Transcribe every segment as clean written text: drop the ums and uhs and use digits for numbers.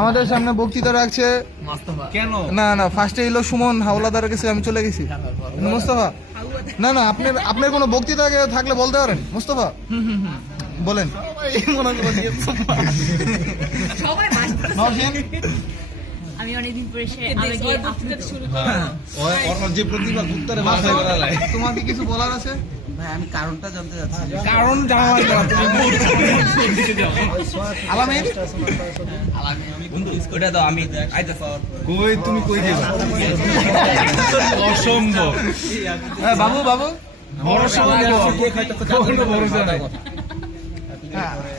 আমাদের সামনে বক্তৃতা রাখছে কেন? না না, ফার্স্টে এলো সুমন হাওলাদারের কাছে, আমি চলে গেছি। মুস্তফা, না না, আপনার কোনো বক্তৃতা থাকলে বলতে পারেন। মুস্তফা বলেন। আমি অনেকদিন পরে যে প্রতিভা উত্তরে মাথায় করালায়। তোমার কি কিছু বলার আছে? ভাই আমি কারণটা জানতে চাচ্ছি। কারণ জানা আলামিন, ওটা দাও, আমি আইতাছি। কই তুমি কই যাবা? অসম্ভব। বাবু বাবু, ভরসা কোনো ভরসা নাই।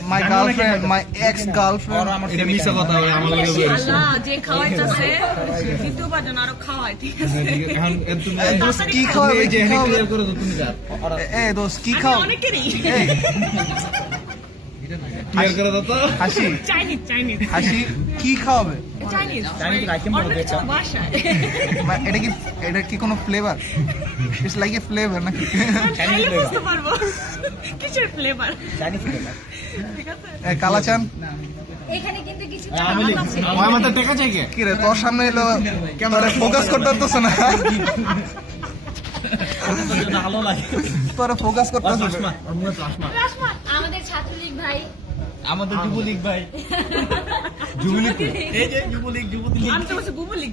My girlfriend, my ex girlfriend. এটা মিছা কথা হবে আমার লাগে বলছিস। আল্লাহ যে খাওয়াইতাছে দ্বিতীয়বার যেন আরো খাওয়ায়, ঠিক আছে? এখন তুমি দোস্ত কি খাওয়াবে? এই যে কি খাওয়াবে? ক্লিয়ার করে দাও তুমি যা। এ দোস্ত কি আমি খাও? অনেকেরই এই ক্লিয়ার করে দাও তো। হাসি চাইনিজ হাসি, কি খাওয়াবে? চাইনিজ বাসায় এটা কি কোনো flavour? It's like a flavour নাকি? চাইলে বুঝতে পারবো কিসের ফ্লেভার। ঠিক আছে, কালাচান, এখানে কিন্তু কিছু ওই আমাদের টাকা চাই কে? কি রে তোর সামনে এলো, ক্যামেরা ফোকাস করতে পারতেছ না? ভালো লাগে। তোরা ফোকাস করতেছ না। আমাদের ছাত্রলীগ ভাই, আমাদের যুবলীগ ভাই, যুবলীগ এই যে যুবলীগ আমি তো বলছি যুবলীগ।